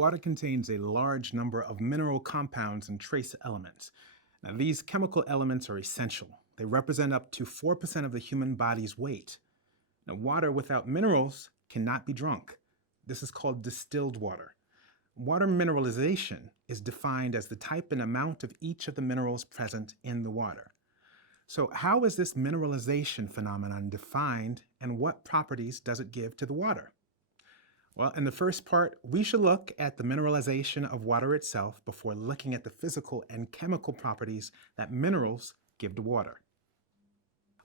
Water contains a large number of mineral compounds and trace elements. Now, these chemical elements are essential. They represent up to 4% of the human body's weight. Now, water without minerals cannot be drunk. This is called distilled water. Water mineralization is defined as the type and amount of each of the minerals present in the water. So how is this mineralization phenomenon defined, and what properties does it give to the water? Well, in the first part, we should look at the mineralization of water itself before looking at the physical and chemical properties that minerals give to water.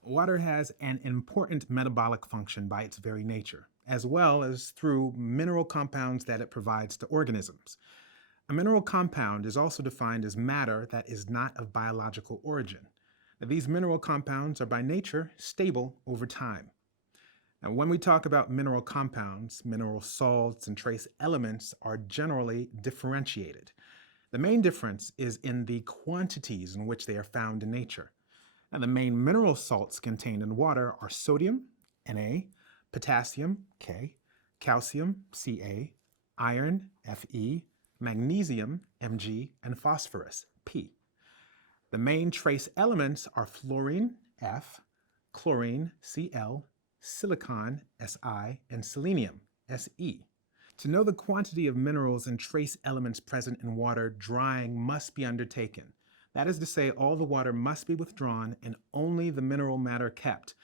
Water has an important metabolic function by its very nature, as well as through mineral compounds that it provides to organisms. A mineral compound is also defined as matter that is not of biological origin. Now, these mineral compounds are by nature stable over time. Now, when we talk about mineral compounds, mineral salts and trace elements are generally differentiated. The main difference is in the quantities in which they are found in nature. Now, the main mineral salts contained in water are sodium, Na, potassium, K, calcium, Ca, iron, Fe, magnesium, Mg, and phosphorus, P. The main trace elements are fluorine, F, chlorine, Cl, silicon, Si, and selenium, Se. To know the quantity of minerals and trace elements present in water, drying must be undertaken. That is to say, all the water must be withdrawn and only the mineral matter kept.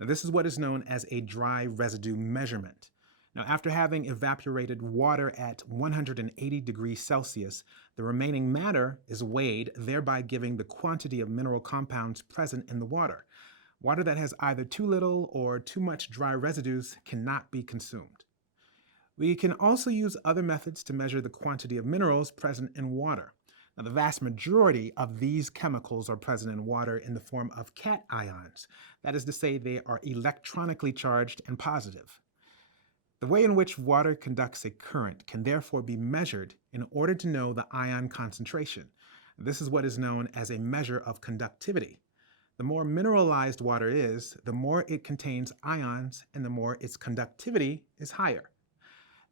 Now, this is what is known as a dry residue measurement. Now, after having evaporated water at 180 degrees Celsius, the remaining matter is weighed, thereby giving the quantity of mineral compounds present in the water. Water that has either too little or too much dry residues cannot be consumed. We can also use other methods to measure the quantity of minerals present in water. Now, the vast majority of these chemicals are present in water in the form of cations. That is to say, they are electronically charged and positive. The way in which water conducts a current can therefore be measured in order to know the ion concentration. This is what is known as a measure of conductivity. The more mineralized water is, the more it contains ions and the more its conductivity is higher.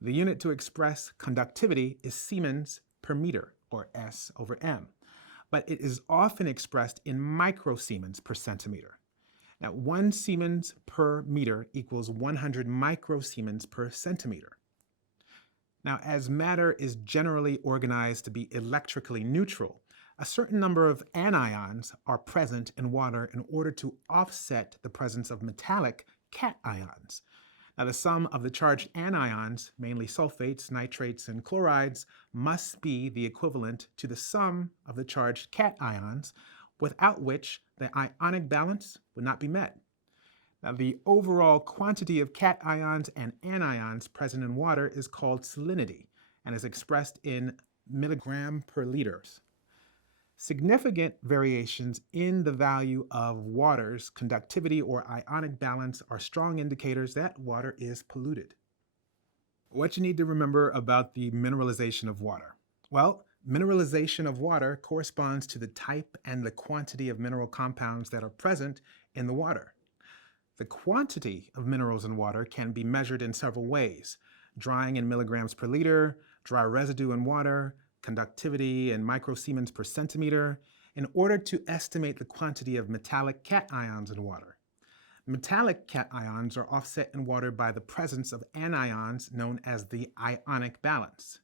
The unit to express conductivity is Siemens per meter, or S/M, but it is often expressed in microsiemens per centimeter. Now, 1 Siemens per meter equals 100 microsiemens per centimeter. Now, as matter is generally organized to be electrically neutral, a certain number of anions are present in water in order to offset the presence of metallic cations. Now, the sum of the charged anions, mainly sulfates, nitrates, and chlorides, must be the equivalent to the sum of the charged cations, without which the ionic balance would not be met. Now, the overall quantity of cations and anions present in water is called salinity and is expressed in milligram per liter. Significant variations in the value of water's conductivity or ionic balance are strong indicators that water is polluted. What you need to remember about the mineralization of water? Well, mineralization of water corresponds to the type and the quantity of mineral compounds that are present in the water. The quantity of minerals in water can be measured in several ways: drying in milligrams per liter, dry residue in water, conductivity in microsiemens per centimeter, in order to estimate the quantity of metallic cations in water. Metallic cations are offset in water by the presence of anions known as the ionic balance.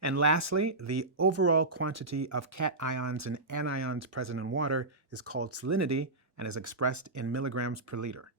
And lastly, the overall quantity of cations and anions present in water is called salinity and is expressed in milligrams per liter.